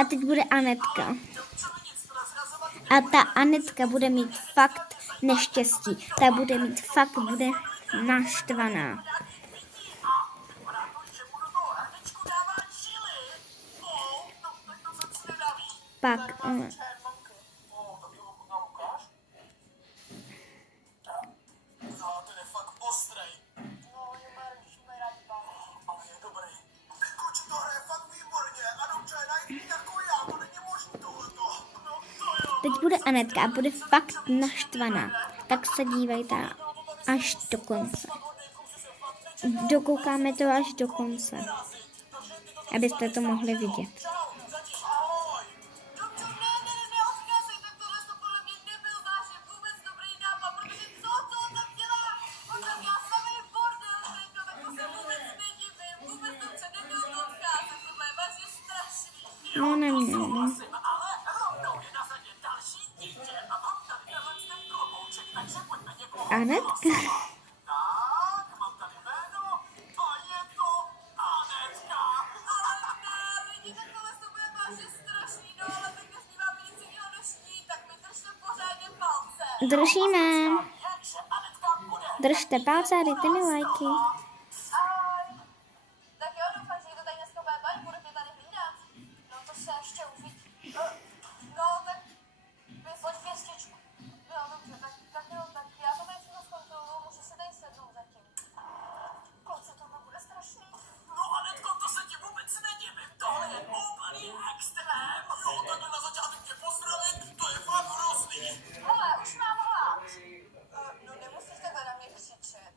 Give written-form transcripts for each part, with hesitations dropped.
A teď bude Anetka. A ta Anetka bude mít fakt neštěstí. Ta bude mít fakt, bude naštvaná. Pak teď bude Anetka a bude fakt naštvaná. Tak se dívejte až do konce. Dokoukáme to až do konce, abyste to mohli vidět. No, neměl. Anetka? Držíme. Držte palce a dejte mi lajky. Tak jo, doufám, že to tady dneska bude bavit, budete tady hlídat. No to se ještě uvidí. No tak pojď pěstičku. Jo, dobře, tak já to tady všechno zkontroluju, můžu se tady sednout zatím. Kluci, tohle bude strašný. No Anetko, to se ti vůbec nedivím, tohle je úplný extrém. Jo, takhle na začátek tě pozdravit, to je fakt hrozný. Hele, už mám hlad. No nemusíš takhle na mě křičet.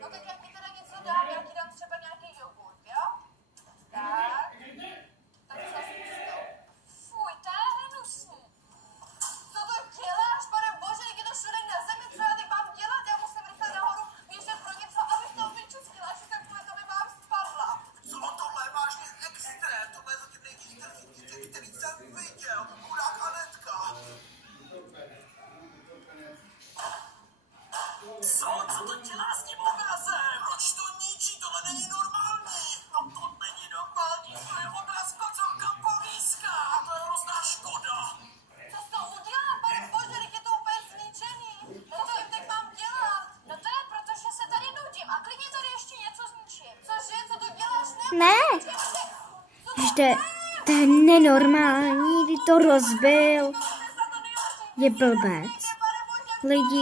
No tak jak mi teda něco dám, já ti dám třeba nějaký jogurt, jo? Tak. Tak co jsi pustil? Fuj, to je hnusný. Co to děláš, pane bože, jak je to šurej na zemi, co já teď mám dělat? Já musím rychle nahoru běžet pro něco, abych to vyčistila, až tak kvůli to by vám spadla. Co tohle je vážně extrém, tohle je zatím největší dítě, který jsem viděl. Chudák Anetka. Co to dělá s tím obrazem? Proč to ničí? Tohle není normální. No to není normální, to je obraz kocourka Boríska. To je hrozná škoda. Co s tou udělám, pane bože, jak je to úplně zničený? No co jim teď mám dělat? No to je proto, že se tady nudím a klidně tady ještě něco zničím. Cože, co to děláš? Ne. To je nenormální, kdy to rozbil. Je blbec. Lidi